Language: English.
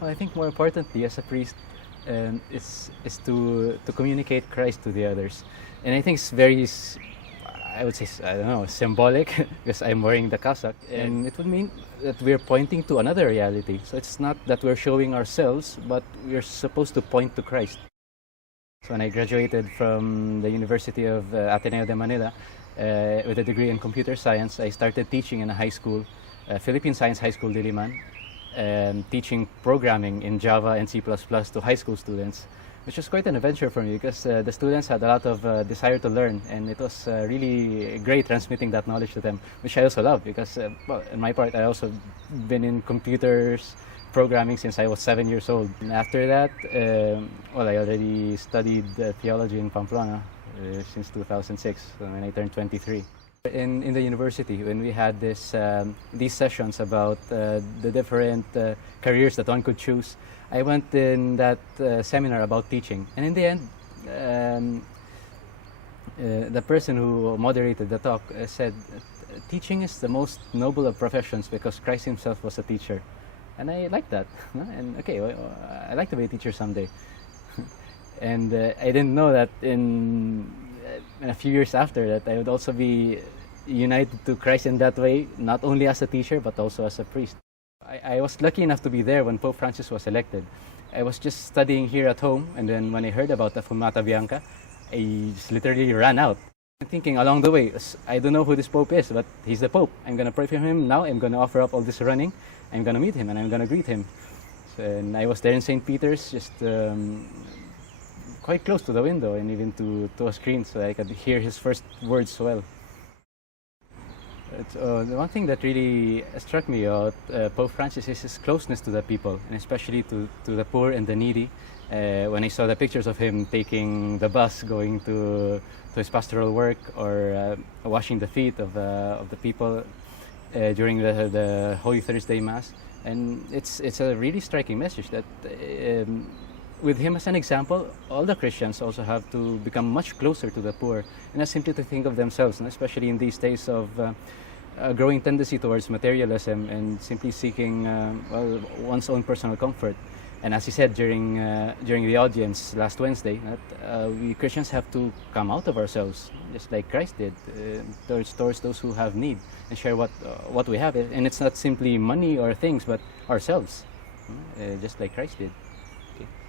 Well, I think more importantly, as a priest, is to communicate Christ to the others, and I think it's very, I would say, I don't know, symbolic because I'm wearing the cassock, and it would mean that we're pointing to another reality. So it's not that we're showing ourselves, but we're supposed to point to Christ. So when I graduated from the University of Ateneo de Manila with a degree in computer science, I started teaching in a high school, Philippine Science High School Diliman, teaching programming in Java and C++ to high school students, which was quite an adventure for me because the students had a lot of desire to learn, and it was really great transmitting that knowledge to them, which I also love because, well, in my part, I also been in computers programming since I was 7 years old. And after that, well, I already studied theology in Pamplona since 2006, when I turned 23. In the university, when we had these sessions about the different careers that one could choose, I went in that seminar about teaching, and in the end, the person who moderated the talk said, teaching is the most noble of professions because Christ himself was a teacher. And I like that, and okay, well, I'd like to be a teacher someday. And I didn't know that in a few years after that, I would also be united to Christ in that way, not only as a teacher, but also as a priest. I was lucky enough to be there when Pope Francis was elected. I was just studying here at home, and then when I heard about the Fumata Bianca, I just literally ran out. Thinking along the way, I don't know who this Pope is, but he's the Pope. I'm going to pray for him now, I'm going to offer up all this running, I'm going to meet him, and I'm going to greet him. So, and I was there in St. Peter's, just quite close to the window and even to a screen, so I could hear his first words well. The one thing that really struck me about Pope Francis is his closeness to the people, and especially to the poor and the needy. When I saw the pictures of him taking the bus, going to his pastoral work, or washing the feet of the people during the Holy Thursday Mass, and it's a really striking message that with him as an example, all the Christians also have to become much closer to the poor, and not simply to think of themselves, and especially in these days of a growing tendency towards materialism and simply seeking well, one's own personal comfort. And as he said during the audience last Wednesday, that we Christians have to come out of ourselves, just like Christ did, towards those who have need, and share what we have. And it's not simply money or things, but ourselves, just like Christ did.